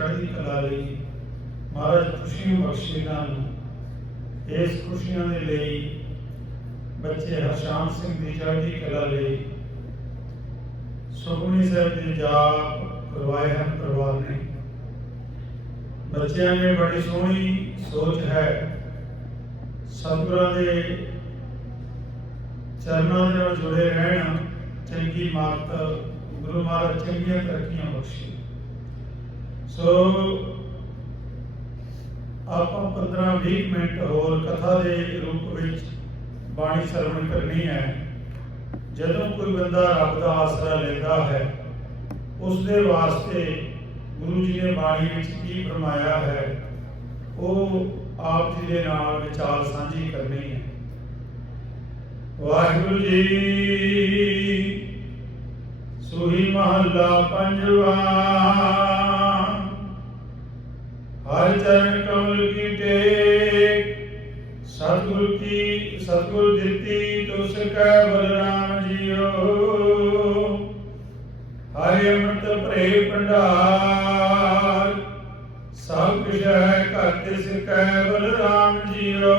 ਚੜ੍ਹਦੀ ਕਲਾ ਲਈ। ਮਹਾਰਾਜ ਖੁਸ਼ੀਆਂ ਬਖਸ਼ੇ ਇਹਨਾਂ ਇਸ ਖੁਸ਼ੀਆਂ ਦੇ ਲਈ ਬੱਚੇ ਹਰਸ਼ਾਮ ਸਿੰਘ ਦੀ ਚੜ੍ਹਦੀ ਕਲਾ ਲਈ ਸੁਖਮਨੀ ਸਾਹਿਬ ਦੇ ਜਾਪ ਕਰਵਾਏ ਹਨ ਪਰਿਵਾਰ ਨੇ। ਬੱਚਿਆਂ ਨੇ ਬੜੀ ਸੋਹਣੀ ਸੋਚ ਹੈ। ਸਤਿਗੁਰਾਂ ਦੇ ਚਰਨਾਂ ਦੇ ਨਾਲ ਜੁੜੇ ਰਹਿਣ, ਚੰਗੀ ਮਾਤ, ਗੁਰੂ ਮਹਾਰਾਜ ਚੰਗੀਆਂ ਤਰੱਕੀਆਂ ਬਖਸ਼ੇ। ਸੋ ਆਪਾਂ 15-20 ਮਿੰਟ ਹੋਰ ਕਥਾ ਦੇ ਰੂਪ ਵਿੱਚ ਬਾਣੀ ਸਰਵਣ ਕਰਨੀ ਹੈ। ਜਦੋਂ ਕੋਈ ਬੰਦਾ ਰੱਬ ਦਾ ਆਸਰਾ ਲੈਂਦਾ ਹੈ ਉਸ ਦੇ ਵਾਸਤੇ ਗੁਰੂ ਜੀ ਨੇ ਬਾਣੀ ਵਿੱਚ ਕੀ ਫਰਮਾਇਆ ਹੈ, ਉਹ ਆਪ ਜੀ ਦੇ ਨਾਲ ਵਿਚਾਰ ਸਾਂਝੀ ਕਰਨੀ ਹੈ। ਵਾਹਿਗੁਰੂ ਜੀ, ਸੁਹੀ ਮਹੱਲਾ ਪੰਜਵਾ। ਹਰ ਚਰਨ ਕਮਲ ਕੀ ਟੇਕ, ਸਤਿਗੁਰ ਕੀ, ਸਤਿਗੁਰ ਦਿੱਤੀ ਤੁਸ ਕੈ ਬਲਰਾਮ ਜੀਓ। ਹਰਿ ਅੰਮ੍ਰਿਤ ਭਰੇ ਭੰਡਾਰ, ਸਭ ਕੁਛ ਹੈ ਘਰ ਤਿਸ ਕੈ ਬਲਰਾਮ ਜੀਓ।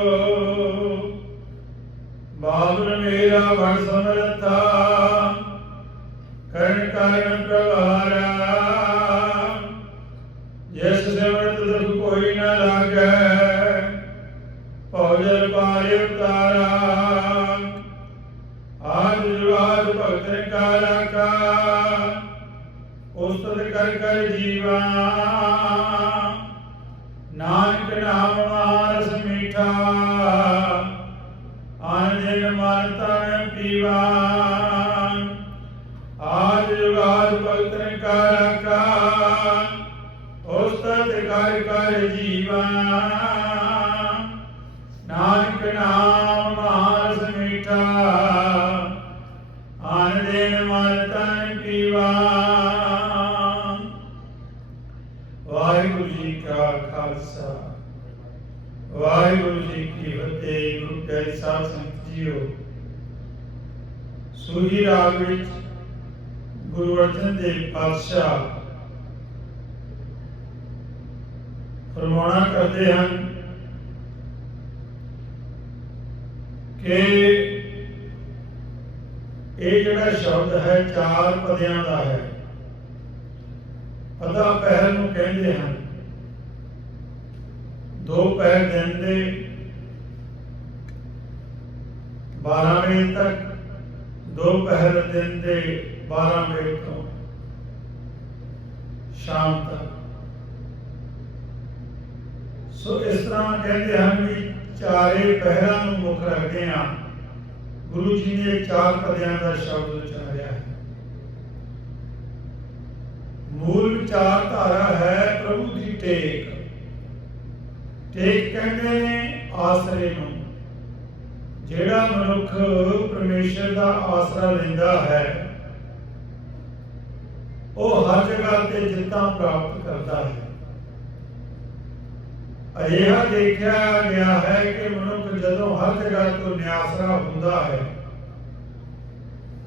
ਬਾਬਰ ਮੇਰਾ ਵੜ ਸਮਰਥਾ, ਕਰਨ ਕਾਰਨ ਪ੍ਰਵਾਰਾ ਆਨੰਦ ਮਨ ਤਨ ਪੀਵਾ ਵਾਹਿਗੁਰੂ ਜੀ ਕਾ ਖਾਲਸਾ ਵਾਹਿਗੁਰੂ ਜੀ ਕੀ ਫਤਿਹ ਗੁਰੂ ਕੈ ਸਾਧ ਸੰਗਤ ਜੀਓ ਸੂਹੀ ਰਾਗ ਵਿੱਚ ਗੁਰੂ ਅਰਜਨ ਦੇਵ ਪਾਤਸ਼ਾਹ ਫਰਮਾਨਾ ਕਰਦੇ ਹਨ ਕਿ ਇਹ ਜਿਹੜਾ ਸ਼ਬਦ ਹੈ, ਚਾਰ ਪਦਿਆਂ ਦਾ ਹੈ। ਪਦਾ ਪਹਿਰ ਨੂੰ ਕਹਿੰਦੇ ਹਨ। ਦੋ ਪਹਿਰ ਦਿਨ ਦੇ 12 ਵਜੇ ਤੱਕ, ਦੋ ਪਹਿਰ ਦਿਨ ਦੇ 12 ਵਜੇ ਤੋਂ ਸ਼ਾਮ ਤੱਕ। ਸੋ ਇਸ ਤਰ੍ਹਾਂ ਕਹਿੰਦੇ ਹਨ ਵੀ ਚਾਰੇ ਪਹਿਰਾਂ ਨੂੰ ਮੁੱਖ ਰੱਖਦੇ ਹਾਂ। ਗੁਰੂ ਜੀ ਨੇ ਚਾਰ ਪਦਿਆਂ ਦਾ ਸ਼ਬਦ ਉਚਾਰਿਆ ਹੈ। ਮੂਲ ਵਿਚਾਰ ਧਾਰਾ ਹੈ ਪ੍ਰਭੂ ਦੀ ਟੇਕ। ਟੇਕ ਕਹਿੰਦੇ ਨੇ ਆਸਰੇ ਨੂੰ। ਜਿਹੜਾ ਮਨੁੱਖ ਪਰਮੇਸ਼ਰ ਦਾ ਆਸਰਾ ਲੈਂਦਾ ਹੈ, ਉਹ ਹਰ ਜਗ੍ਹਾ ਤੇ ਜਿੱਤਾਂ ਪ੍ਰਾਪਤ ਕਰਦਾ ਹੈ। ਅਜਿਹਾ ਦੇਖਿਆ ਗਿਆ ਹੈ ਕਿ ਮਨੁੱਖ ਹਰ ਜਗ੍ਹਾ ਤੋਂ ਨਿਆਸਰਾ ਹੁੰਦਾ ਹੈ,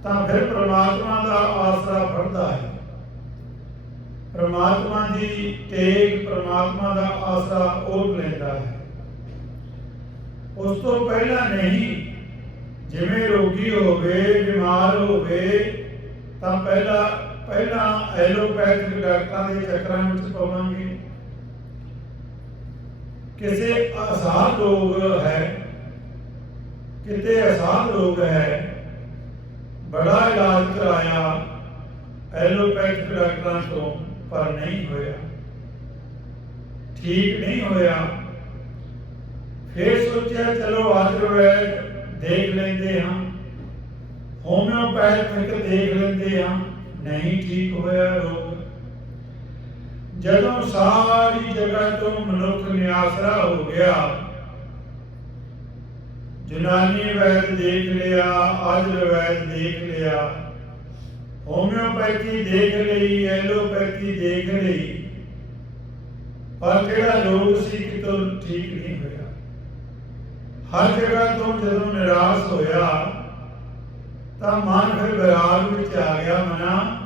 ਤਾਂ ਫਿਰ ਪ੍ਰਮਾਤਮਾ ਦਾ ਆਸਰਾ ਫੜਦਾ ਹੈ। ਪ੍ਰਮਾਤਮਾ ਦੀ ਟੇਕ ਪ੍ਰਮਾਤਮਾ ਦਾ ਆਸਰਾ ਉਹ ਲੈਂਦਾ ਹੈ। ਉਸ ਤੋਂ ਪਹਿਲਾਂ ਨਹੀਂ, ਜਿਵੇਂ ਰੋਗੀ ਹੋਵੇ, ਬਿਮਾਰ ਹੋਵੇ, ਤਾਂ ਪਹਿਲਾਂ ਪਹਿਲਾਂ ਐਲੋਪੈਥਿਕ ਡਾਕਟਰਾਂ ਦੇ ਚੱਕਰਾਂ ਵਿੱਚ ਪਵਾਂਗੇ। ਕਿਸੇ ਆਸਾਨ ਰੋਗ ਹੈ ਕਿਤੇ ਆਸਾਨ ਰੋਗ ਹੈ, ਬੜਾ ਇਲਾਜ ਕਰਾਇਆ ਐਲੋਪੈਥਿਕ ਡਾਕਟਰਾਂ ਤੋਂ, ਪਰ ਨਹੀਂ ਹੋਇਆ। ਠੀਕ ਨਹੀਂ ਹੋਇਆ। ਫਿਰ ਸੋਚਿਆ, ਚਲੋ ਆਯੁਰਵੈਦ ਦੇਖ ਲੈਂਦੇ ਹਾਂ। ਹੋਮਿਓਪੈਥਿਕ ਦੇਖ ਲੈਂਦੇ ਹਾਂ। ਨਹੀਂ ਠੀਕ ਹੋਇਆ ਰੋਗ। ਜਦੋਂ ਸਾਰੀ ਜਗ੍ਹਾ ਤੋਂ ਮਨੁੱਖ ਨਿਆਸਰਾ ਹੋ ਗਿਆ ਜਨਾਨੀ ਵੈਦ ਦੇਖ ਲਿਆ ਆਜਰ ਵੈਦ ਦੇਖ ਲਿਆ। ਹੋਮਿਓਪੈਥੀ ਦੇਖ ਲਈ, ਐਲੋਪੈਥੀ ਦੇਖ ਲਈ। ਪਰ ਜਿਹੜਾ ਰੋਗ ਸੀ ਕਿਤੋਂ ਠੀਕ ਨਹੀਂ ਹੋਇਆ? ਹਰ ਜਗ੍ਹਾ ਤੋਂ ਜਦੋਂ ਨਿਰਾਸ਼ ਹੋਇਆ, ਤਾਂ ਮਨ ਫਿਰ ਵਿਰਾਗ ਵਿੱਚ ਆ ਗਿਆ, ਮਨਾ,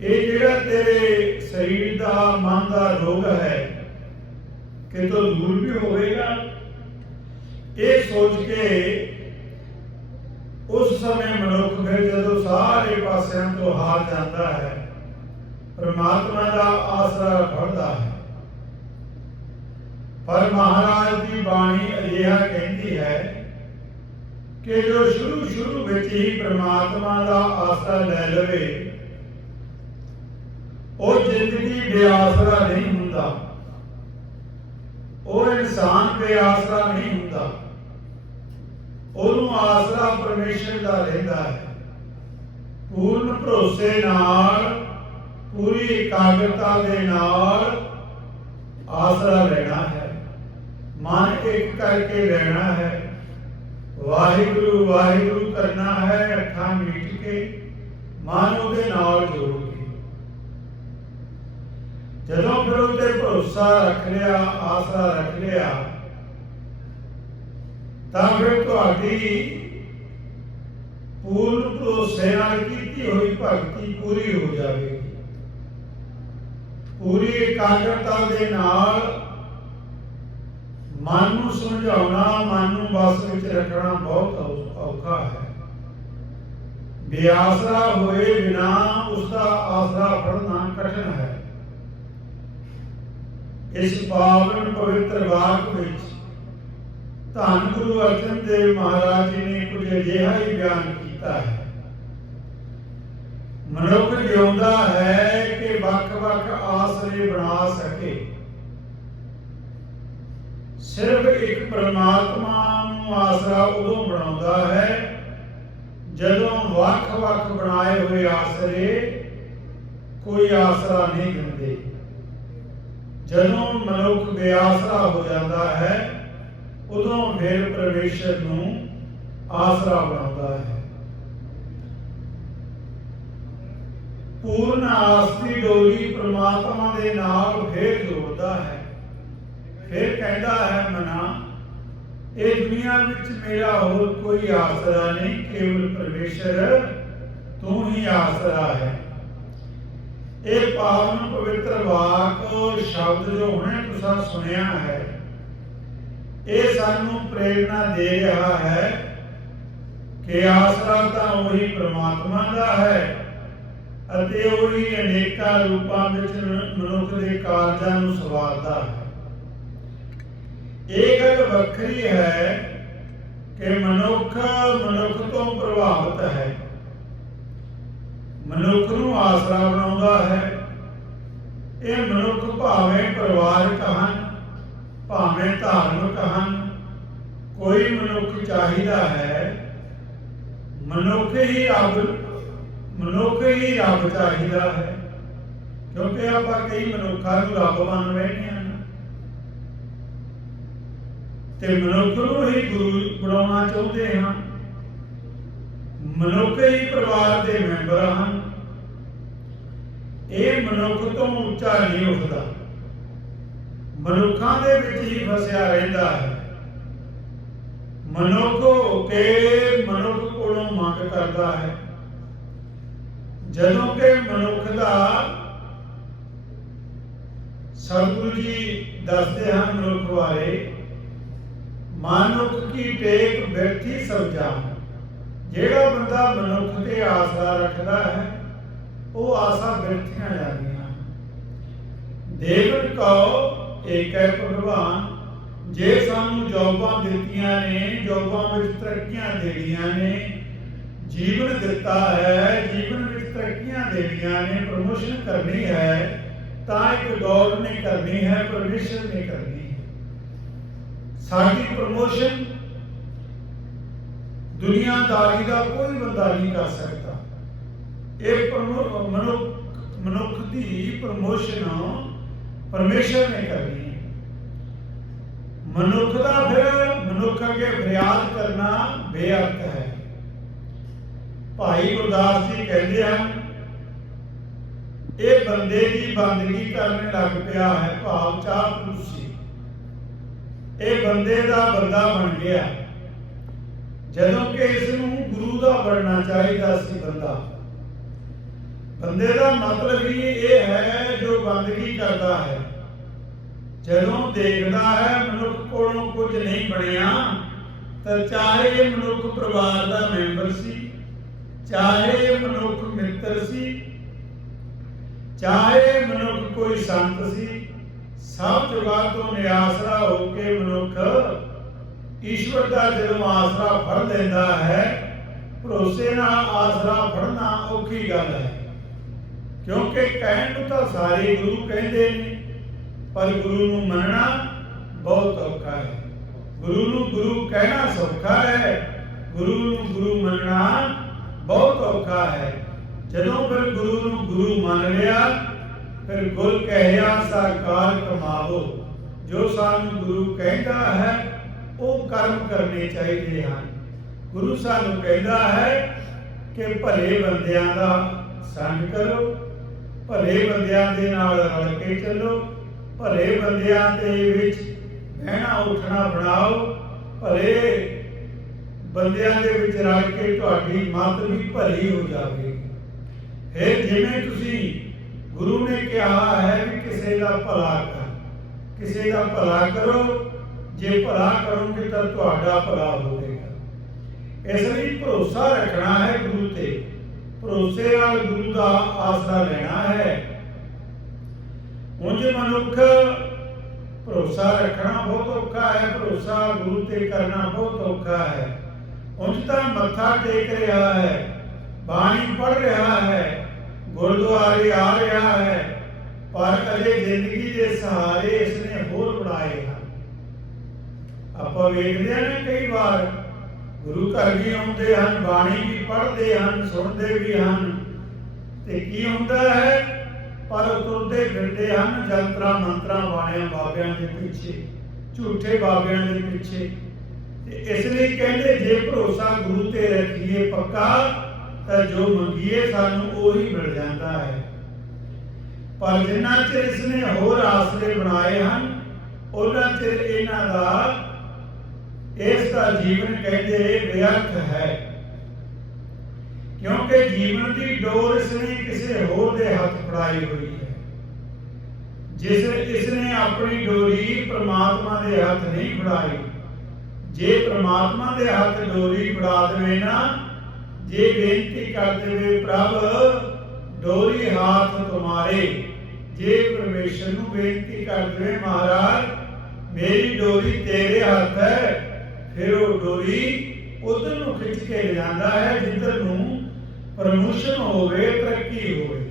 ਇਹ ਜਿਹੜਾ ਤੇਰੇ ਸਰੀਰ ਦਾ, ਮਨ ਦਾ ਰੋਗ ਹੈ, ਕਿਤੋਂ ਦੂਰ ਵੀ ਹੋਵੇਗਾ? ਇਹ ਸੋਚ ਕੇ ਉਸ ਸਮੇਂ ਮਨੁੱਖ ਫਿਰ ਜਦੋਂ ਸਾਰੇ ਪਾਸਿਆਂ ਤੋਂ ਹਾਰ ਜਾਂਦਾ ਹੈ, ਪਰਮਾਤਮਾ ਦਾ ਆਸਰਾ ਫੜਦਾ ਹੈ। ਪਰ ਮਹਾਰਾਜ ਦੀ ਬਾਣੀ ਅਜਿਹਾ ਕਹਿੰਦੀ ਹੈ ਕਿ ਜੋ ਸ਼ੁਰੂ ਸ਼ੁਰੂ ਵਿੱਚ ਹੀ ਪ੍ਰਮਾਤਮਾ ਦਾ ਆਸਰਾ ਲੈ ਲਵੇ, ਉਹ ਜ਼ਿੰਦਗੀ ਬੇਆਸਰਾ ਨਹੀਂ ਹੁੰਦਾ। ਉਹ ਇਨਸਾਨ ਬੇਆਸਰਾ ਨਹੀਂ ਹੁੰਦਾ। ਉਹਨੂੰ ਆਸਰਾ ਪਰਮੇਸ਼ਰ ਦਾ ਰਹਿੰਦਾ ਹੈ। ਪੂਰਨ ਭਰੋਸੇ ਨਾਲ, ਪੂਰੀ ਇਕਾਗਰਤਾ ਦੇ ਨਾਲ ਆਸਰਾ ਲੈਣਾ ਹੈ। ਮਨ ਇੱਕ ਕਰਕੇ ਲੈਣਾ ਹੈ। ਵਾਹਿਗੁਰੂ ਵਾਹਿਗੁਰੂ ਕਰਨਾ ਹੈ, ਅੱਖਾਂ ਮੀਟ ਕੇ, ਮਨ ਉਹਦੇ ਨਾਲ ਜੋੜ ਕੇ। ਜਦੋਂ ਫਿਰ ਉਹਤੇ ਭਰੋਸਾ ਰੱਖ ਲਿਆ, ਆਸਰਾ ਰੱਖ ਲਿਆ ਤਾਂ ਫਿਰ ਤੁਹਾਡੀ ਪੂਰਨ ਭਰੋਸੇ ਨਾਲ ਕੀਤੀ ਹੋਈ ਭਗਤੀ ਪੂਰੀ ਹੋ ਜਾਵੇਗੀ। ਪੂਰੀ ਇਕਾਗਰਤਾ ਦੇ ਨਾਲ ਮਨ ਨੂੰ ਸਮਝਾਉਣਾ, ਮਨ ਨੂੰ ਬਸ ਵਿੱਚ ਰੱਖਣਾ ਬਹੁਤ ਔਖਾ ਹੈ। ਬੇਆਸਰਾ ਹੋਏ ਬਿਨਾ ਉਸ ਦਾ ਆਸਰਾ ਫੜਨਾ ਕਠਿਨ ਹੈ। ਇਸ ਪਾਵਨ ਪਵਿੱਤਰ ਵਾਕ ਵਿੱਚ ਧੰਨ ਗੁਰੂ ਅਰਜਨ ਦੇਵ ਮਹਾਰਾਜ ਜੀ ਨੇ ਕੁਝ ਅਜਿਹਾ ਹੀ ਬਿਆਨ ਕੀਤਾ ਹੈ। ਮਨੁੱਖ ਜਿਉਂਦਾ ਹੈ ਕਿ ਵੱਖ-ਵੱਖ ਆਸਰੇ ਬਣਾ ਸਕੇ। ਸਿਰਫ ਇੱਕ ਪ੍ਰਮਾਤਮਾ ਨੂੰ ਆਸਰਾ ਉਦੋਂ ਬਣਾਉਂਦਾ ਹੈ ਜਦੋਂ ਵੱਖ-ਵੱਖ ਬਣਾਏ ਹੋਏ ਆਸਰੇ ਕੋਈ ਆਸਰਾ ਨਹੀਂ ਦਿੰਦੇ। ਜਦੋਂ ਮਨੁੱਖ ਬੇਆਸਰਾ ਹੋ ਜਾਂਦਾ ਹੈ ਉਦੋਂ ਫਿਰ ਪਰਮੇਸ਼ਰ ਨੂੰ ਆਸਰਾ ਬਣਾਉਂਦਾ ਹੈ। ਪੂਰਨ ਆਸ ਡੋਰੀ ਪ੍ਰਮਾਤਮਾ ਦੇ ਨਾਲ ਫੇਰ ਜੋੜਦਾ ਹੈ। ਫਿਰ ਕਹਿੰਦਾ ਹੈ, ਮਨਾ, ਇਹ ਦੁਨੀਆ ਵਿੱਚ ਮੇਰਾ ਹੋਰ ਕੋਈ ਆਸਰਾ ਨਹੀਂ, ਕੇਵਲ ਪਰਮੇਸ਼ਰ ਤੂੰ ਹੀ ਆਸਰਾ ਹੈ। ਇਹ ਪਾਵਨ ਪਵਿੱਤਰ ਵਾਕ ਸ਼ਬਦ ਜੋ ਹੁਣੇ ਤੁਸੀਂ ਸੁਣਿਆ ਹੈ ਇਹ ਸਾਨੂੰ ਪ੍ਰੇਰਣਾ ਦੇ ਰਿਹਾ ਹੈ ਕਿ ਆਸਰਾ ਤਾਂ ਉਹੀ ਪ੍ਰਮਾਤਮਾ ਦਾ ਹੈ ਅਤੇ ਉਹੀ ਅਨੇਕਾਂ ਰੂਪਾਂ ਵਿੱਚ ਮਨੁੱਖ ਦੇ ਕਾਰਜਾਂ ਨੂੰ ਸਵਾਰਦਾ ਹੈ। ਇਹ ਗੱਲ ਵੱਖਰੀ ਹੈ ਕਿ ਮਨੁੱਖ ਮਨੁੱਖ ਤੋਂ ਪ੍ਰਭਾਵਿਤ ਹੈ। ਮਨੁੱਖ ਨੂੰ ਆਸਰਾ ਬਣਾਉਂਦਾ ਹੈ। ਇਹ ਮਨੁੱਖ ਭਾਵੇਂ ਪਰਿਵਾਰਕ ਹਨ ਭਾਵੇਂ ਧਾਰਮਿਕ ਹਨ, ਕੋਈ ਮਨੁੱਖ ਚਾਹੀਦਾ ਹੈ, ਮਨੁੱਖ ਹੀ ਰੱਬ, ਮਨੁੱਖ ਹੀ ਰੱਬ ਚਾਹੀਦਾ ਹੈ, ਕਿਉਂਕਿ ਆਪਾਂ ਕਈ ਮਨੁੱਖਾਂ ਨੂੰ ਰੱਬ ਮੰਨ ਬੈਠੇ ਹਾਂ ਤੇ ਮਨੁੱਖ ਨੂੰ ਹੀ ਗੁਰੂ ਬਣਾਉਣਾ ਚਾਹੁੰਦੇ ਹਾਂ। ਮਨੁੱਖ ਹੀ ਪਰਿਵਾਰ ਦੇ ਮੈਂਬਰ ਹਨ। ਇਹ ਮਨੁੱਖ ਤੋਂ ਉੱਚਾ ਨਹੀਂ ਉੱਠਦਾ। ਮਨੁੱਖਾਂ ਦੇ ਵਿੱਚ ਹੀ ਫਸਿਆ ਰਹਿੰਦਾ ਹੈ। ਮਨੁੱਖ ਹੋ ਕੇ ਮਨੁੱਖ ਕੋਲੋਂ ਮੰਗ ਕਰਦਾ ਹੈ। ਜਦੋਂ ਕਿ ਮਨੁੱਖ ਦਾ ਸਤਿਗੁਰੂ ਜੀ ਦੱਸਦੇ ਹਨ ਮਨੁੱਖ ਬਾਰੇ, ਮਾਨੁਖ ਕੀ ਟੇਕ ਬੈਠੀ ਸਮਝਾ ਜਿਹੜਾ ਬੰਦਾ ਮਨੁੱਖ ਤੇ ਆਸਾ ਰੱਖਦਾ ਹੈ, ਉਹ ਆਸਾ ਬੈਠੀਆਂ ਜਾਂਦੀਆਂ ਦੇਵਨ ਕੋ ਏਕੈ ਭਗਵਾਨ, ਜੇ ਸਾਨੂੰ ਜੋਬਾਂ ਦਿੱਤੀਆਂ ਨੇ ਜੋਬਾਂ ਵਿੱਚ ਤਰੱਕੀਆਂ ਦੇਣੀਆਂ ਨੇ, ਜੀਵਨ ਦਿੱਤਾ ਹੈ, ਜੀਵਨ ਵਿੱਚ ਤਰੱਕੀਆਂ ਦੇਣੀਆਂ ਨੇ, ਪ੍ਰਮੋਸ਼ਨ ਕਰਨੀ ਹੈ, ਤਾਂ ਇੱਕ ਗੌਰ ਨੇ ਕਰਨੀ ਹੈ, ਪਰਮੇਸ਼ਰ ਨੇ ਕਰਨੀ ਹੈ। ਸਾਡੀ ਪ੍ਰਮੋਸ਼ਨ ਦੁਨੀਆਦਾਰੀ ਦਾ ਕੋਈ ਬੰਦਾ ਨਹੀਂ ਕਰ ਸਕਦਾ। ਇਹ ਮਨੁੱਖ ਮਨੁੱਖ ਦੀ ਪ੍ਰਮੋਸ਼ਨ ਪਰਮੇਸ਼ਰ ਨੇ ਕਰਨੀ ਹੈ। ਮਨੁੱਖ ਦਾ ਫਿਰ ਮਨੁੱਖ ਅੱਗੇ ਫਰਿਆਦ ਕਰਨਾ ਬੇਅਰਥ ਹੈ। ਭਾਈ ਗੁਰਦਾਸ ਜੀ ਕਹਿੰਦੇ ਹਨ, ਇਹ ਬੰਦੇ ਦੀ ਬੰਦਗੀ ਕਰਨ ਲੱਗ ਪਿਆ ਹੈ, ਭਾਵ ਚਾਪਲੂਸੀ ਇਹ ਬੰਦੇ ਦਾ ਬੰਦਾ ਬਣ ਗਿਆ। ਜਦੋਂ ਕਿ ਇਸ ਨੂੰ ਗੁਰੂ ਦਾ ਬਣਨਾ ਚਾਹੀਦਾ ਸੀ ਬੰਦਾ। ਬੰਦੇ ਦਾ ਮਤਲਬ ਹੀ ਇਹ ਹੈ ਜੋ ਬੰਦਗੀ ਕਰਦਾ ਹੈ। ਜਦੋਂ ਦੇਖਦਾ ਹੈ ਮਨੁੱਖ ਕੋਲੋਂ ਕੁਝ ਨਹੀਂ ਬਣਿਆ, ਤਾਂ ਚਾਹੇ ਮਨੁੱਖ ਪਰਿਵਾਰ ਦਾ ਮੈਂਬਰ ਸੀ, ਚਾਹੇ ਮਨੁੱਖ ਮਿੱਤਰ ਸੀ, ਚਾਹੇ ਮਨੁੱਖ ਕੋਈ ਸੰਤ ਸੀ, ਸਭ ਜਗ੍ਹਾ ਤੋਂ ਨਿਆਸਰਾ ਹੋ ਕੇ ਮਨੁੱਖ ਈਸ਼ਵਰ ਦਾ ਜਦੋਂ ਆਸਰਾ ਫੜ ਲੈਂਦਾ ਹੈ, ਭਰੋਸੇ ਨਾਲ ਆਸਰਾ ਫੜਨਾ ਔਖੀ ਗੱਲ ਹੈ। ਕਿਉਂਕਿ ਕਹਿਣ ਨੂੰ ਤਾਂ ਸਾਰੇ ਗੁਰੂ ਕਹਿੰਦੇ ਨੇ ਪਰ ਗੁਰੂ ਨੂੰ ਮੰਨਣਾ ਬਹੁਤ ਔਖਾ ਹੈ। ਗੁਰੂ ਨੂੰ ਗੁਰੂ ਕਹਿਣਾ ਸੌਖਾ ਹੈ। ਗੁਰੂ ਨੂੰ ਗੁਰੂ ਮੰਨਣਾ ਬਹੁਤ ਔਖਾ ਹੈ। ਜਦੋਂ ਫਿਰ ਗੁਰੂ ਨੂੰ ਗੁਰੂ ਮੰਨ ਲਿਆ, ਫਿਰ ਗੁਰ ਕਹਿਆ, ਸਾਕਾਰ ਕਮਾਵੋ। ਜੋ ਸਾਨੂੰ ਗੁਰੂ ਕਹਿੰਦਾ ਹੈ, ਉਹ ਕਰਮ ਕਰਨੇ ਚਾਹੀਦੇ ਹਨ। ਗੁਰੂ ਸਾਨੂੰ ਕਹਿੰਦਾ ਹੈ ਕਿ ਭਲੇ ਬੰਦਿਆਂ ਦਾ ਸੰਗ ਕਰੋ, ਭਲੇ ਬੰਦਿਆਂ ਦੇ ਨਾਲ ਰਲ ਕੇ ਚੱਲੋ। ਭਲੇ ਬੰਦਿਆਂ ਦੇ ਵਿੱਚ ਬਹਿਣਾ, ਉੱਠਣਾ, ਬਣਾਓ। ਭਲੇ ਬੰਦਿਆਂ ਦੇ ਵਿੱਚ ਰਲ ਕੇ ਤੁਹਾਡੀ ਮਤ ਵੀ ਭਲੀ ਹੋ ਜਾਵੇ। ਫਿਰ ਜਿਵੇਂ ਤੁਸੀਂ ਗੁਰੂ ਨੇ ਕਿਹਾ ਹੈ ਵੀ ਕਿਸੇ ਦਾ ਭਲਾ ਕਰ, ਕਿਸੇ ਦਾ ਭਲਾ ਕਰੋ। ਜੇ ਭਲਾ ਕਰੋਗੇ ਤਾਂ ਤੁਹਾਡਾ ਭਲਾ ਹੋਵੇਗਾ। ਇਸ ਲਈ ਭਰੋਸਾ ਰੱਖਣਾ ਹੈ ਗੁਰੂ ਤੇ। ਭਰੋਸੇ ਨਾਲ ਗੁਰੂ ਦਾ ਆਸਰਾ ਲੈਣਾ ਹੈ। ਉਂਝ ਮਨੁੱਖ ਭਰੋਸਾ ਰੱਖਣਾ ਬਹੁਤ ਔਖਾ ਹੈ, ਭਰੋਸਾ ਗੁਰੂ ਤੇ ਕਰਨਾ ਬਹੁਤ ਔਖਾ ਹੈ। ਉਂਝ ਤਾਂ ਮੱਥਾ ਟੇਕ ਰਿਹਾ ਹੈ, ਬਾਣੀ ਪੜ ਰਿਹਾ ਹੈ, ਗੁਰਦੁਆਰੇ ਆ ਰਿਹਾ ਹੈ, ਪਰ ਅਜੇ ਜ਼ਿੰਦਗੀ ਦੇ ਸਹਾਰੇ ਇਸਨੇ ਹੋਰ ਬਣਾਏ ਹਨ। ਆਪਾਂ ਵੇਖਦੇ ਹਾਂ ਨਾ ਕਈ ਵਾਰ, ਗੁਰੂ ਘਰ ਵੀ ਆਉਂਦੇ ਹਨ, ਬਾਣੀ ਵੀ ਪੜ੍ਹਦੇ ਹਨ, ਸੁਣਦੇ ਵੀ ਹਨ। ਤੇ ਕੀ ਹੁੰਦਾ ਹੈ? ਪਰ ਤੁਰਦੇ ਫਿਰਦੇ ਹਨ ਜੰਤਰਾ ਮੰਤਰਾਂ ਬਾਣਿਆਂ ਬਾਬਿਆਂ ਦੇ ਪਿੱਛੇ, ਝੂਠੇ ਬਾਬਿਆਂ ਦੇ ਪਿੱਛੇ। ਤੇ ਇਸ ਲਈ ਕਹਿੰਦੇ, ਜੇ ਭਰੋਸਾ ਗੁਰੂ ਤੇ ਰੱਖੀਏ ਪੱਕਾ, ਤਾਂ ਜੋ ਮੰਗੀਏ ਸਾਨੂੰ ਉਹੀ ਮਿਲ ਜਾਂਦਾ ਹੈ। ਪਰ ਜਿੰਨਾ ਚਿਰ ਇਸਨੇ ਹੋਰ ਆਸਰੇ ਬਣਾਏ ਹਨ, ਉਹਨਾਂ ਚਿਰ ਇਹਨਾਂ ਦਾ ਇਸ ਦਾ ਜੀਵਨ ਕਹਿੰਦੇ ਵਿਅਰਥ ਹੈ। ਕਿਉਂਕਿ ਜੀਵਨ ਦੀ ਡੋਰ ਇਸਨੇ ਕਿਸੇ ਹੋਰ ਦੇ ਹੱਥ ਫੜਾਈ ਹੋਈ ਹੈ। ਜਿਸ ਇਸਨੇ ਆਪਣੀ ਡੋਰੀ ਪ੍ਰਮਾਤਮਾ ਦੇ ਹੱਥ ਨਹੀਂ ਫੜਾਈ। ਜੇ ਪ੍ਰਮਾਤਮਾ ਦੇ ਹੱਥ ਡੋਰੀ ਫੜਾ ਦੇਵੇ ਨਾ, ਜੇ ਬੇਨਤੀ ਕਰ ਦੇਵੇ, ਪ੍ਰਭ, ਡੋਰੀ ਹੱਥ ਤੁਮਾਰੇ ਜੇ ਪਰਮੇਸ਼ਰ ਨੂੰ ਬੇਨਤੀ ਕਰ ਦੇਵੇ, ਮਹਾਰਾਜ, ਮੇਰੀ ਡੋਰੀ ਤੇਰੇ ਹੱਥ ਹੈ, ਫਿਰ ਉਹ ਡੋਰੀ ਉਧਰ ਨੂੰ ਖਿੱਚ ਕੇ ਲਿਆਂਦਾ ਹੈ, ਜਿੱਧਰ ਨੂੰ ਪ੍ਰਮੋਸ਼ਨ ਹੋਵੇ, ਤਰੱਕੀ ਹੋਵੇ।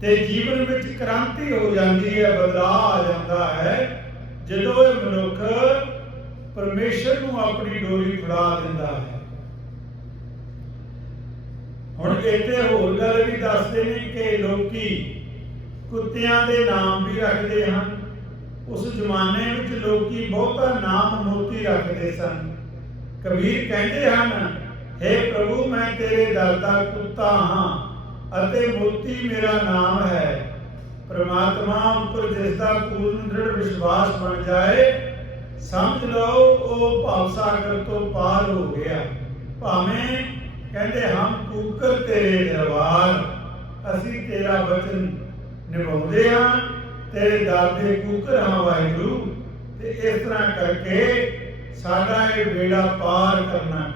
ਤੇ ਜੀਵਨ ਵਿੱਚ ਕ੍ਰਾਂਤੀ ਹੋ ਜਾਂਦੀ ਹੈ, ਬਦਲਾਅ ਆ ਜਾਂਦਾ ਹੈ। ਜਦੋਂ ਇਹ ਮਨੁੱਖ ਪਰਮੇਸ਼ਰ ਨੂੰ ਆਪਣੀ ਡੋਰੀ ਫੜਾ ਦਿੰਦਾ ਹੈ। ਹੁਣ ਇੱਥੇ ਹੋਰ ਗੱਲ ਵੀ ਦੱਸਦੇ ਨੇ ਕਿ ਲੋਕੀ ਕੁੱਤਿਆਂ ਦੇ ਨਾਮ ਵੀ ਰੱਖਦੇ ਹਨ। ਉਸ ਜ਼ਮਾਨੇ ਵਿੱਚ ਲੋਕੀ ਬਹੁਤਾ ਨਾਮ ਮੋਤੀ ਰੱਖਦੇ ਸਨ। ਕਬੀਰ ਕਹਿੰਦੇ ਹਨ हे ਪ੍ਰਭੂ, ਮੈਂ ਤੇਰੇ ਦਰ ਦਾ ਕੁੱਤਾ ਹਾਂ ਅਤੇ ਮੋਤੀ ਮੇਰਾ ਨਾਮ ਹੈ। ਪ੍ਰਮਾਤਮਾ ਉੱਪਰ ਜਿਸ ਦਾ ਪੂਰਨ ਦ੍ਰਿੜ ਵਿਸ਼ਵਾਸ ਬਣ ਜਾਏ, ਸਮਝ ਲਓ ਉਹ ਭਵ ਸਾਗਰ ਤੋਂ ਪਾਰ ਹੋ ਗਿਆ। ਭਾਵੇਂ ਕਹਿੰਦੇ ਹਮ ਕੂਕਰ ਤੇਰੇ ਦਰਬਾਰ, ਅਸੀਂ ਤੇਰਾ ਬਚਨ ਨਿਭਾਉਂਦੇ ਹਾਂ, ਤੇਰੇ ਦਰ ਦੇ ਕੂਕਰ ਹਾਂ ਵਾਹਿਗੁਰੂ। ਤੇ ਇਸ ਤਰ੍ਹਾਂ ਕਰਕੇ ਸਾਡਾ ਇਹ ਬੇੜਾ ਪਾਰ ਕਰਨਾ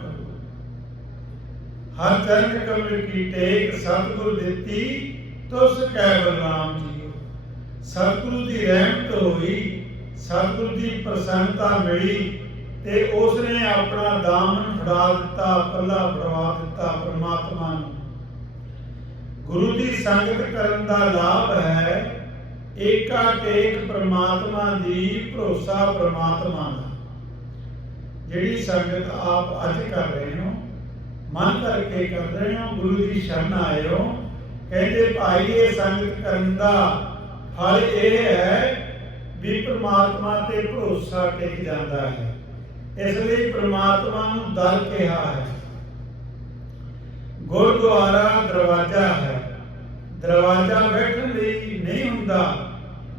ਹਰ ਚਰਨ ਕਮਲ ਕੀ ਟੇਕ ਸਤਿਗੁਰ ਦਿੱਤੀ, ਤੁਸ ਕੈ ਬਲਰਾਮ ਜੀ ਸਤਿਗੁਰੂ ਦੀ ਰਹਿਮਤ ਹੋਈ, ਸਤਿਗੁਰੂ ਦੀ ਪ੍ਰਸੰਨਤਾ ਮਿਲੀ, ਤੇ ਉਸ ਨੇ ਆਪਣਾ ਦਾਮਨ ਫੜਾ ਦਿੱਤਾ ਪੱਲਾ ਫੜਵਾ ਦਿੱਤਾ ਪਰਮਾਤਮਾ ਨੂੰ। ਗੁਰੂ ਦੀ ਸੰਗਤ ਕਰਨ ਦਾ ਲਾਭ ਹੈ ਏਕਾ ਟੇਕ ਪ੍ਰਮਾਤਮਾ ਦੀ, ਭਰੋਸਾ ਪ੍ਰਮਾਤਮਾ ਦਾ। ਜਿਹੜੀ ਸੰਗਤ ਆਪ ਅੱਜ ਕਰ ਰਹੇ ਹੋ ਮਨ ਕਰਕੇ ਕਰ ਰਹੇ ਹੋ, ਗੁਰੂ ਦੀ ਸ਼ਰਨ ਆਏ ਹੋ ਕਹਿੰਦੇ, ਭਾਈ, ਇਹ ਸੰਗਤ ਕਰਨ ਦਾ ਫਲ ਇਹ ਹੈ ਵੀ ਪ੍ਰਮਾਤਮਾ ਤੇ ਭਰੋਸਾ ਟਿਕ ਜਾਂਦਾ ਹੈ। ਇਸ ਲਈ ਪ੍ਰਮਾਤਮਾ ਨੂੰ ਦਰ ਕਿਹਾ ਹੈ। ਗੁਰਦੁਆਰਾ ਦਰਵਾਜ਼ਾ ਹੈ। ਦਰਵਾਜ਼ਾ ਬੈਠਣ ਲਈ ਨਹੀਂ ਹੁੰਦਾ,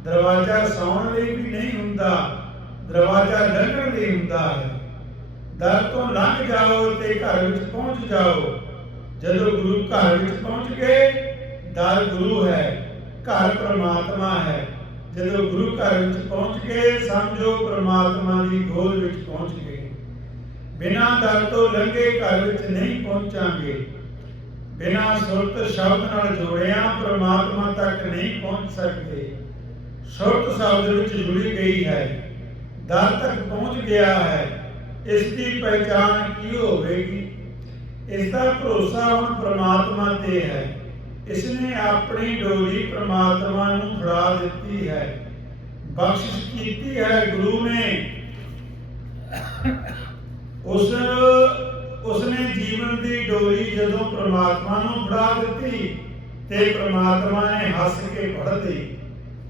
ਦਰਵਾਜ਼ਾ ਸੌਣ ਲਈ ਵੀ ਨਹੀਂ ਹੁੰਦਾ, ਦਰਵਾਜ਼ਾ ਲੰਘਣ ਲਈ ਹੁੰਦਾ ਹੈ। ਦਰ ਤੋਂ ਲੰਘ ਜਾਓ ਤੇ ਘਰ ਵਿੱਚ ਪਹੁੰਚ ਜਾਓ। ਜਦੋਂ ਗੁਰੂ ਘਰ ਵਿੱਚ ਪਹੁੰਚ ਗਏ, ਦਰ ਗੁਰੂ ਹੈ, ਘਰ ਪ੍ਰਮਾਤਮਾ ਹੈ। ਜਦੋਂ ਗੁਰੂ ਘਰ ਵਿੱਚ ਪਹੁੰਚ ਗਏ, ਸਮਝੋ ਪ੍ਰਮਾਤਮਾ ਦੀ ਗੋਦ ਵਿੱਚ ਪਹੁੰਚ ਗਏ। ਬਿਨਾਂ ਦਰ ਤੋਂ ਲੰਘੇ ਘਰ ਵਿੱਚ ਨਹੀਂ ਪਹੁੰਚਾਂਗੇ। ਬਿਨਾਂ ਸੁਰਤ ਸ਼ਬਦ ਨਾਲ ਜੋੜਿਆ ਪ੍ਰਮਾਤਮਾ ਤੱਕ ਨਹੀਂ ਪਹੁੰਚ ਸਕਦੇ। ਸੁਰਤ ਸ਼ਬਦ ਵਿੱਚ ਜੁੜੀ ਗਈ ਹੈ। ਦਰ ਤੱਕ ਪਹੁੰਚ ਗਿਆ ਹੈ। ਇਸ ਦੀ ਪਹਿਚਾਣ ਕੀ ਹੋਵੇਗੀ? ਇਸ ਦਾ ਭਰੋਸਾ ਹੁਣ ਪ੍ਰਮਾਤਮਾ ਤੇ ਹੈ। ਇਸ ਨੇ ਆਪਣੀ ਡੋਰੀ ਪ੍ਰਮਾਤਮਾ ਨੂੰ ਫੜਾ ਦਿੱਤੀ ਹੈ। ਬਖਸ਼ਿਸ਼ ਕੀਤੀ ਹੈ ਗੁਰੂ ਨੇ। ਉਸ ਉਸ ਜੀਵਨ ਦੀ ਡੋਰੀ ਜਦੋਂ ਪ੍ਰਮਾਤਮਾ ਨੂੰ ਫੜਾ ਦਿੱਤੀ ਤੇ ਪ੍ਰਮਾਤਮਾ ਨੇ ਹੱਸ ਕੇ ਫੜ ਲਈ।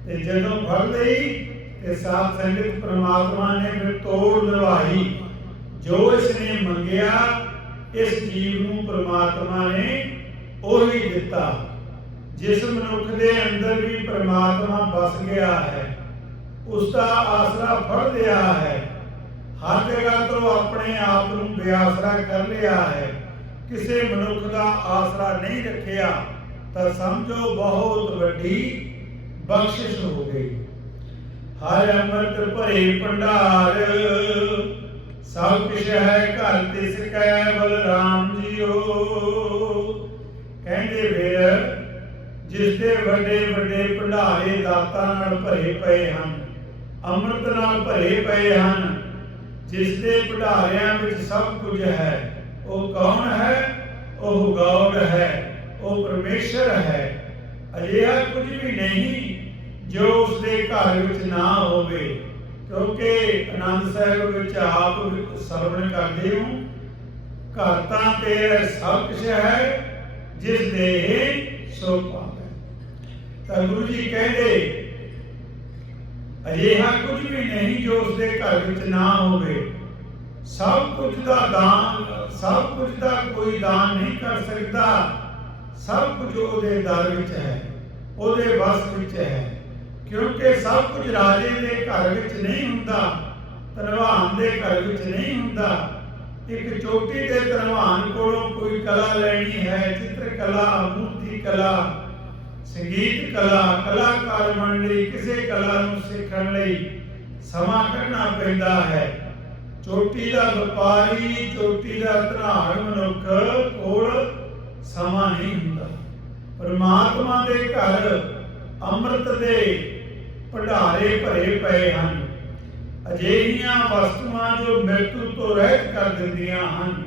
ਤੇ ਜਦੋਂ ਫੜ ਲਈ ਤੇ ਸਾਧ ਸੰਗਤ ਪ੍ਰਮਾਤਮਾ ਨੇ ਫਿਰ ਤੋੜ ਨਿਭਾਈ ਜੋ ਇਸ ਨੇ ਮੰਗਿਆ, ਇਸ ਜੀਵ ਨੂੰ ਪ੍ਰਮਾਤਮਾ ਨੇ ਉਹੀ ਦਿੱਤਾ। ਜਿਸ ਮਨੁੱਖ ਦੇ ਅੰਦਰ ਵੀ ਪ੍ਰਮਾਤਮਾ ਵਸ ਗਿਆ ਹੈ ਉਸ ਦਾ ਆਸਰਾ ਫੜ ਲਿਆ ਹੈ। ਹਰ ਜਗ੍ਹਾ ਤੋਂ ਆਪਣੇ ਆਪ ਨੂੰ ਬੇਆਸਰਾ ਕਰ ਲਿਆ ਹੈ। ਕਿਸੇ ਮਨੁੱਖ ਦਾ ਆਸਰਾ ਨਹੀਂ ਰੱਖਿਆ, ਤਾਂ ਸਮਝੋ ਬਹੁਤ ਵੱਡੀ ਬਖਸ਼ਿਸ਼ ਹੋ ਗਈ। ਹਰ ਅੰਮ੍ਰਿਤ ਭਰੇ ਭੰਡਾਰ ਸਭ ਕੁਛ ਹੈ ਘਰ ਤਿਸ ਕੈ ਬਲਰਾਮ ਜੀਓ। ਕਹਿੰਦੇ ਫਿਰ, ਜਿਸ ਦੇ ਵੱਡੇ ਵੱਡੇ ਭੰਡਾਰੇ ਦਾਤਾਂ ਨਾਲ ਭਰੇ ਪਏ ਹਨ, ਅੰਮ੍ਰਿਤ ਨਾਲ ਭਰੇ ਪਏ ਹਨ, ਜਿਸ ਦੇ ਭੰਡਾਰਿਆਂ ਵਿੱਚ ਸਭ ਕੁਝ ਹੈ, ਉਹ ਕੌਣ ਹੈ? ਉਹ ਗੌਡ ਹੈ, ਉਹ ਪਰਮੇਸ਼ਰ ਹੈ। ਅਜਿਹਾ ਕੁਝ ਵੀ ਨਹੀਂ ਜੋ ਉਸ ਦੇ ਘਰ ਵਿੱਚ ਨਾ ਹੋਵੇ। ਕਿਉਂਕਿ ਆਨੰਦ ਸਾਹਿਬ ਵਿੱਚ ਆਪ ਸਰਵਣ ਕਰਦੇ ਹੋ। ਘਰ ਤਾਂ ਤੇਰੇ ਸਭ ਕੁਝ ਹੈ, ਜਿਸ ਦੇ ਸੋ ਪਾਵੇ ਤਾਂ ਗੁਰੂ ਜੀ ਕਹਿੰਦੇ, ਅਜਿਹਾ ਕੁਝ ਵੀ ਨਹੀਂ ਜੋ ਉਸ ਦੇ ਘਰ ਵਿੱਚ ਨਾ ਹੋਵੇ। ਸਭ ਕੁਝ ਦਾ ਦਾਨ, ਸਭ ਕੁਝ ਦਾ ਕੋਈ ਦਾਨ ਨਹੀਂ ਕਰ ਸਕਦਾ। ਸਭ ਕੁਝ ਉਹਦੇ ਦਰ ਵਿੱਚ ਹੈ, ਉਹਦੇ ਵਸ ਵਿੱਚ ਹੈ। ਕਿਉਂਕਿ ਸਭ ਕੁਝ ਰਾਜੇ ਦੇ ਘਰ ਵਿੱਚ ਨਹੀਂ ਹੁੰਦਾ, ਧਨਵਾਨ ਦੇ ਘਰ ਵਿੱਚ ਨਹੀਂ ਹੁੰਦਾ। ਇੱਕ ਚੋਟੀ ਦੇ ਧਨਵਾਨ ਕੋਲੋਂ ਕੋਈ ਕਲਾ ਲੈਣੀ ਹੈ ਚਿੱਤਰ ਕਲਾ ਮੂਰਤੀ ਕਲਾ, ਸੰਗੀਤ ਕਲਾ, ਕਲਾਕਾਰ ਬਣਨ ਲਈ, ਕਿਸੇ ਕਲਾ ਨੂੰ ਸਿੱਖਣ ਲਈ ਸਮਾਂ ਕੱਢਣਾ ਪੈਂਦਾ ਹੈ। ਚੋਟੀ ਦਾ ਵਪਾਰੀ, ਚੋਟੀ ਦਾ ਧਨਾੜ ਮਨੁੱਖ ਕੋਲ ਸਮਾਂ ਨਹੀਂ ਹੁੰਦਾ। ਪਰਮਾਤਮਾ ਦੇ ਘਰ ਅੰਮ੍ਰਿਤ ਦੇ ਭੰਡਾਰੇ ਭਰੇ ਪਏ ਹਨ। ਅਜਿਹੀਆਂ ਵਸਤੂਆਂ ਜੋ ਮ੍ਰਿਤੂ ਤੋਂ ਰਹਿਤ ਕਰ ਦਿੰਦੀਆਂ ਹਨ।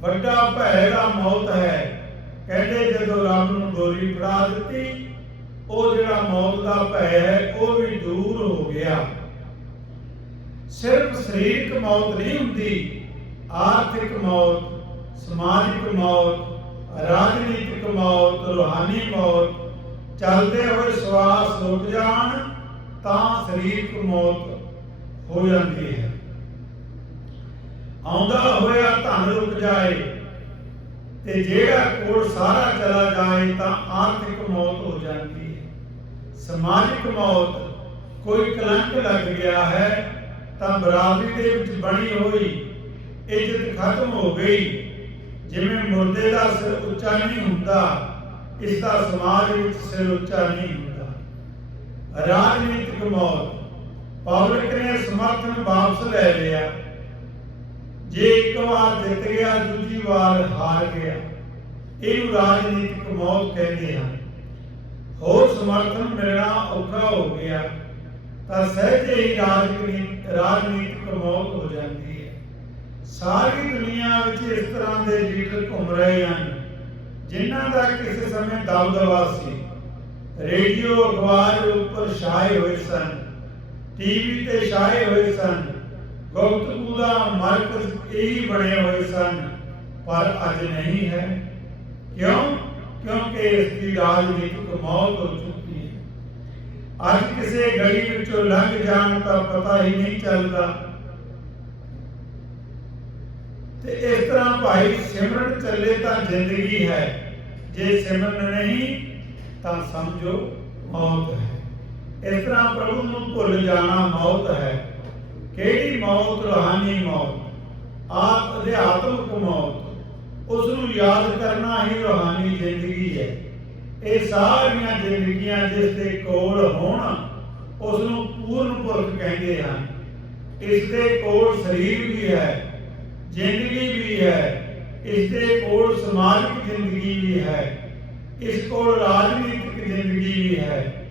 ਵੱਡਾ ਭੈ ਦਾ ਮੌਤ ਹੈ। ਕਹਿੰਦੇ ਜਦੋਂ ਰੱਬ ਨੂੰ ਡੋਰੀ ਫੜਾ ਦਿੱਤੀ, ਉਹ ਜਿਹੜਾ ਮੌਤ ਦਾ ਭੈ ਹੈ, ਉਹ ਵੀ ਦੂਰ ਹੋ ਗਿਆ। ਸਿਰਫ ਸਰੀਰਕ ਮੌਤ ਨਹੀਂ ਹੁੰਦੀ, ਆਰਥਿਕ ਮੌਤ, ਸਮਾਜਿਕ ਮੌਤ, ਰਾਜਨੀਤਿਕ ਮੌਤ, ਰੂਹਾਨੀ ਮੌਤ, ਚੱਲਦੇ ਹੋਏ ਸਵਾਸ ਰੁਕ ਜਾਣ ਤਾਂ ਸਰੀਰਕ ਮੌਤ ਹੋ ਜਾਂਦੀ ਹੈ। ਆਉਂਦਾ ਹੋਇਆ ਧਨ ਰੁਕ ਜਾਏ ਤੇ ਜਿਹੜਾ ਕੋਲ ਸਾਰਾ ਚਲਾ ਜਾਏ ਤਾਂ ਆਰਥਿਕ ਮੌਤ ਹੋ ਜਾਂਦੀ ਹੈ। ਸਮਾਜਿਕ ਮੌਤ ਕੋਈ ਕਲੰਕ ਲੱਗ ਗਿਆ ਹੈ ਤਾਂ ਬਰਾਦਰੀ ਦੇ ਵਿੱਚ ਬਣੀ ਹੋਈ ਇੱਜ਼ਤ ਖਤਮ ਹੋ ਗਈ। ਜਿਵੇਂ ਮੁਰਦੇ ਦਾ ਸਿਰ ਉੱਚਾ ਨਹੀਂ ਹੁੰਦਾ, ਇਸ ਦਾ ਸਮਾਜ ਵਿੱਚ ਸਿਰ ਉੱਚਾ ਨਹੀਂ ਰਾਜਨੀਤਿਕ ਮੌਤ। ਪਬਲਿਕ ਨੇ ਸਮਰਥਨ ਵਾਪਸ ਲੈ ਲਿਆ। ਜੇ ਇੱਕ ਵਾਰ ਜਿੱਤ ਗਿਆ, ਦੂਜੀ ਵਾਰ ਹਾਰ ਗਿਆ। ਇਹਨੂੰ ਰਾਜਨੀਤਿਕ ਮੌਤ ਕਹਿੰਦੇ ਹਨ ਹੋਰ ਸਮਰਥਨ ਮਿਲਣਾ ਔਖਾ ਹੋ ਗਿਆ, ਤਾਂ ਸਹਿਜੇ ਹੀ ਰਾਜਨੀਤਿਕ ਰਾਜਨੀਤਿਕ ਮੌਤ ਹੋ ਜਾਂਦੀ ਹੈ। ਸਾਰੀ ਦੁਨੀਆ ਵਿੱਚ ਇਸ ਤਰ੍ਹਾਂ ਦੇ ਲੀਡਰ ਘੁੰਮ ਰਹੇ ਹਨ, ਜਿਨ੍ਹਾਂ ਦਾ ਕਿਸੇ ਸਮੇਂ ਦਬਦਬਾ ਸੀ। ਰੇਡੀਓ ਅਖਬਾਰ ਉੱਪਰ ਛਾਏ ਹੋਏ ਸਨ ਟੀਵੀ ਤੇ ਛਾਏ ਹੋਏ ਸਨ ਗੁਪਤਗੂ ਦਾ ਮਰਕਜ਼ ਇਹੀ ਬਣੇ ਹੋਏ ਸਨ, ਪਰ ਅੱਜ ਨਹੀਂ ਹੈ। ਕਿਉਂ? ਕਿਉਂਕਿ ਇਸ ਦੀ ਰਾਜਨੀਤਿਕ ਮੌਤ ਹੋ ਚੁੱਕੀ ਹੈ। ਅੱਜ ਕਿਸੇ ਗਲੀ ਵਿੱਚੋਂ ਲੰਘ ਜਾਣ ਦਾ ਪਤਾ ਹੀ ਨਹੀਂ ਚੱਲਦਾ। ਤੇ ਇਸ ਤਰ੍ਹਾਂ ਭਾਈ ਸਿਮਰਨ ਚੱਲੇ ਤਾਂ ਜ਼ਿੰਦਗੀ ਹੈ। ਜੇ ਸਿਮਰਨ ਨਹੀਂ ਤਾਂ ਸਮਝੋ ਮੌਤ ਹੈ। ਇਸ ਤਰ੍ਹਾਂ ਪ੍ਰਭੂ ਨੂੰ ਭੁੱਲ ਜਾਣਾ ਮੌਤ ਹੈ। ਕਿਹੜੀ ਮੌਤ? ਰੂਹਾਨੀ ਮੌਤ। ਆਪ ਅਧਿਆਤਮਿਕ ਮੌਤ। ਉਸ ਨੂੰ ਯਾਦ ਕਰਨਾ ਹੀ ਰੂਹਾਨੀ ਜ਼ਿੰਦਗੀ ਹੈ। ਇਹ ਸਾਰੀਆਂ ਜ਼ਿੰਦਗੀਆਂ ਜਿਸ ਦੇ ਕੋਲ ਹੋਣ ਉਸ ਨੂੰ ਪੂਰਨ ਪੁਰਖ ਕਹਿੰਦੇ ਹਨ। ਇਸ ਦੇ ਕੋਲ ਸਰੀਰ ਵੀ ਹੈ, ਜ਼ਿੰਦਗੀ ਵੀ ਹੈ। ਇਸ ਦੇ ਕੋਲ ਸਮਾਜਿਕ ਜ਼ਿੰਦਗੀ ਵੀ ਹੈ। ਇਸ ਕੋਲ ਰਾਜਨੀਤਿਕ ਜ਼ਿੰਦਗੀ ਵੀ ਹੈ।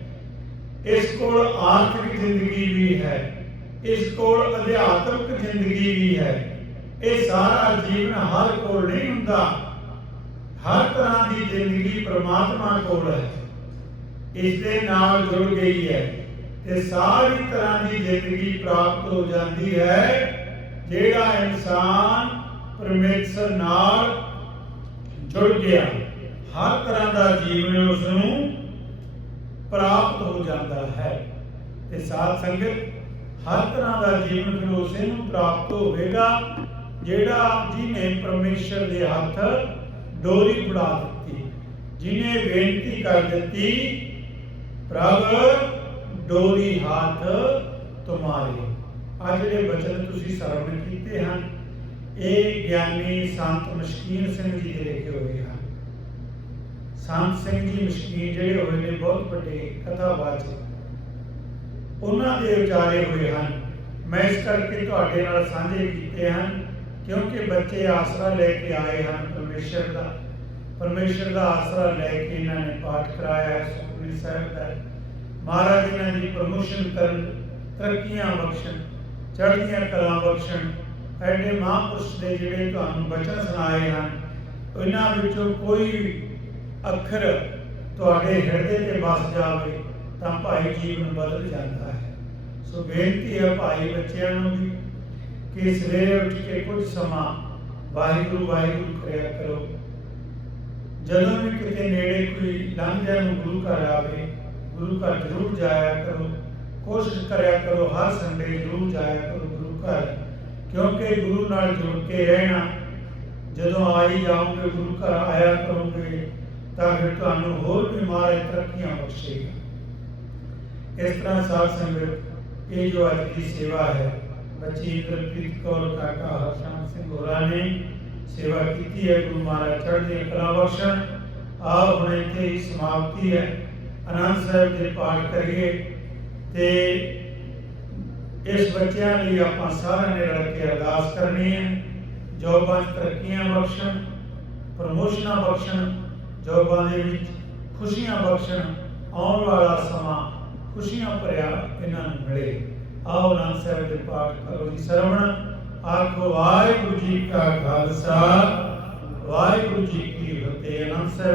ਇਸ ਕੋਲ ਆਰਥਿਕ ਜ਼ਿੰਦਗੀ ਵੀ ਹੈ। ਇਸ ਕੋਲ ਅਧਿਆਤਮਿਕ ਜ਼ਿੰਦਗੀ ਵੀ ਹੈ। ਇਹ ਸਾਰਾ ਜੀਵਨ ਹਰ ਕੋਲ ਨਹੀਂ ਹੁੰਦਾ। ਹਰ ਤਰ੍ਹਾਂ ਦੀ ਜ਼ਿੰਦਗੀ ਪ੍ਰਮਾਤਮਾ ਕੋਲ ਹੈ। ਇਸ ਦੇ ਨਾਲ ਜੁੜ ਗਈ ਹੈ ਤੇ ਸਾਰੀ ਤਰ੍ਹਾਂ ਦੀ ਜ਼ਿੰਦਗੀ ਪ੍ਰਾਪਤ ਹੋ ਜਾਂਦੀ ਹੈ, ਜਿਹੜਾ ਇਨਸਾਨ ਪਰਮੇਸ਼ਰ ਨਾਲ ਜੁੜ ਗਿਆ। ਹਰ ਤਰ੍ਹਾਂ ਦਾ ਜੀਵਨ ਉਸ ਨੂੰ ਪ੍ਰਾਪਤ ਹੋ ਜਾਂਦਾ ਹੈ। ਤੇ ਸਾਧ ਸੰਗਤ, ਹਰ ਤਰ੍ਹਾਂ ਦਾ ਜੀਵਨ ਫਿਰ ਉਸੇ ਨੂੰ ਪ੍ਰਾਪਤ ਹੋਵੇਗਾ, ਜਿਹੜਾ ਜਿਹਨੇ ਪਰਮੇਸ਼ਰ ਦੇ ਹੱਥ ਡੋਰੀ ਫੜਾ ਦਿੱਤੀ। ਜਿਹਨੇ ਬੇਨਤੀ ਕਰ ਦਿੱਤੀ, ਪ੍ਰਭ, ਡੋਰੀ ਹੱਥ ਤੁਮਾਰੇ। ਆ ਜਿਹੜੇ ਬਚਨ ਤੁਸੀਂ ਸਰਵਣ ਕੀਤੇ ਹਨ, ਇਹ ਗਿਆਨੀ ਸੰਤ ਮਸ਼ਕੀਨ ਸਿੰਘ ਜੀ ਦੇ ਲਿਖੇ ਹੋਏ ਸੰਤ ਸਿੰਘ ਜੀ ਮਸ਼ਕੀਨ ਜਿਹੜੇ ਹੋਏ ਨੇ ਬਹੁਤ ਵੱਡੇ ਕਥਾਵਾਚਕ ਉਹਨਾਂ ਦੇ ਵਿਚਾਰੇ ਹੋਏ ਹਨ ਮੈਂ ਇਸ ਕਰਕੇ ਤੁਹਾਡੇ ਨਾਲ ਸਾਂਝੇ ਕੀਤੇ ਹਨ ਕਿਉਂਕਿ ਬੱਚੇ ਆਸਰਾ ਲੈ ਕੇ ਆਏ ਹਨ ਪਰਮੇਸ਼ਰ ਦਾ ਪਰਮੇਸ਼ਰ ਦਾ ਆਸਰਾ ਲੈ ਕੇ ਇਹਨਾਂ ਨੇ ਪਾਠ ਕਰਾਇਆ ਹੈ ਸੁਖਮਨੀ ਸਾਹਿਬ ਦਾ ਮਹਾਰਾਜ ਇਹਨਾਂ ਦੀ ਪ੍ਰਮੋਸ਼ਨ ਕਰਨ ਤਰੱਕੀਆਂ ਬਖਸ਼ਣ ਚੜ੍ਹਦੀਆਂ ਕਲਾ ਬਖਸ਼ਣ ਐਡੇ ਮਹਾਂਪੁਰਸ਼ ਦੇ ਜਿਹੜੇ ਤੁਹਾਨੂੰ ਬਚਨ ਸੁਣਾਏ ਹਨ ਇਹਨਾਂ ਵਿੱਚੋਂ ਕੋਈ ਅੱਖਰ ਤੁਹਾਡੇ ਹਿਰਦੇ ਤੇ ਵਸ ਜਾਵੇ, ਤਾਂ ਭਾਈ ਜੀਵਨ ਬਦਲ ਜਾਂਦਾ ਹੈ। ਸੋ ਬੇਨਤੀ ਹੈ ਭਾਈ ਬੱਚਿਆਂ ਨੂੰ ਵੀ ਕਿ ਸਵੇਰੇ ਉੱਠ ਕੇ ਕੁਝ ਸਮਾਂ ਵਾਹਿਗੁਰੂ ਵਾਹਿਗੁਰੂ ਕਰਿਆ ਕਰੋ। ਜਦੋਂ ਵੀ ਕਿਤੇ ਨੇੜੇ ਕੋਈ ਲੰਘਦਿਆਂ ਨੂੰ ਗੁਰੂ ਘਰ ਆਵੇ, ਗੁਰੂ ਘਰ ਜ਼ਰੂਰ ਜਾਇਆ ਕਰੋ। ਕੋਸ਼ਿਸ਼ ਕਰਿਆ ਕਰੋ ਹਰ ਸੰਡੇ ਜ਼ਰੂਰ ਜਾਇਆ ਕਰੋ ਗੁਰੂ ਘਰ, ਕਿਉਂਕਿ ਗੁਰੂ ਨਾਲ ਜੁੜ ਕੇ ਰਹਿਣਾ, ਜਦੋਂ ਆਈ ਜਾਓਗੇ, ਗੁਰੂ ਘਰ ਆਇਆ ਕਰੋਗੇ ਤਾਂ ਫਿਰ ਤੁਹਾਨੂੰ ਹੋਰ ਵੀ ਮਹਾਰਾਜ ਤਰੱਕੀਆਂ ਬਖਸ਼ੇਗਾ। ਇਸ ਤਰ੍ਹਾਂ ਸਾਧ ਸੰਗਤ, ਇਹ ਜੋ ਅੱਜ ਦੀ ਸੇਵਾ ਹੈ, ਬੱਚੀ ਇੰਦਰਪ੍ਰੀਤ ਕੌਰ, ਕਾਕਾ ਹਰਸ਼ਾਮ ਸਿੰਘ ਹੋਰਾਂ ਨੇ ਸੇਵਾ ਕੀਤੀ ਹੈ, ਗੁਰੂ ਮਹਾਰਾਜ ਚੜ੍ਹਦੀ ਕਲਾ ਬਖਸ਼ਣ। ਆਪ ਹੁਣ ਇੱਥੇ ਹੀ ਸਮਾਪਤੀ ਹੈ। ਆਨੰਦ ਸਾਹਿਬ ਦੇ ਪਾਠ ਕਰੀਏ ਤੇ ਇਸ ਬੱਚਿਆਂ ਲਈ ਆਪਾਂ ਸਾਰਿਆਂ ਨੇ ਰਲ ਕੇ ਅਰਦਾਸ ਕਰਨੀ ਹੈ। ਜੋਬਾਂ 'ਚ ਤਰੱਕੀਆਂ ਬਖਸ਼ਣ, ਪ੍ਰਮੋਸ਼ਨਾਂ ਬਖਸ਼ਣ ਜੋਬਾਂ ਦੇ ਵਿੱਚ ਖੁਸ਼ੀਆਂ ਬਖਸ਼ਣ, ਆਉਣ ਵਾਲਾ ਸਮਾਂ ਖੁਸ਼ੀਆਂ ਭਰਿਆ ਇਹਨਾਂ ਨੂੰ ਮਿਲੇ। ਆਓ ਆਨੰਦ ਸਾਹਿਬ ਦੇ ਪਾਠ ਕਰੋ ਜੀ ਸਰਵਣ। ਆਖੋ, ਵਾਹਿਗੁਰੂ ਜੀ ਕਾ ਖਾਲਸਾ, ਵਾਹਿਗੁਰੂ ਜੀ ਕੀ ਫਤਿਹ। ਆਨੰਦ ਸਾਹਿਬ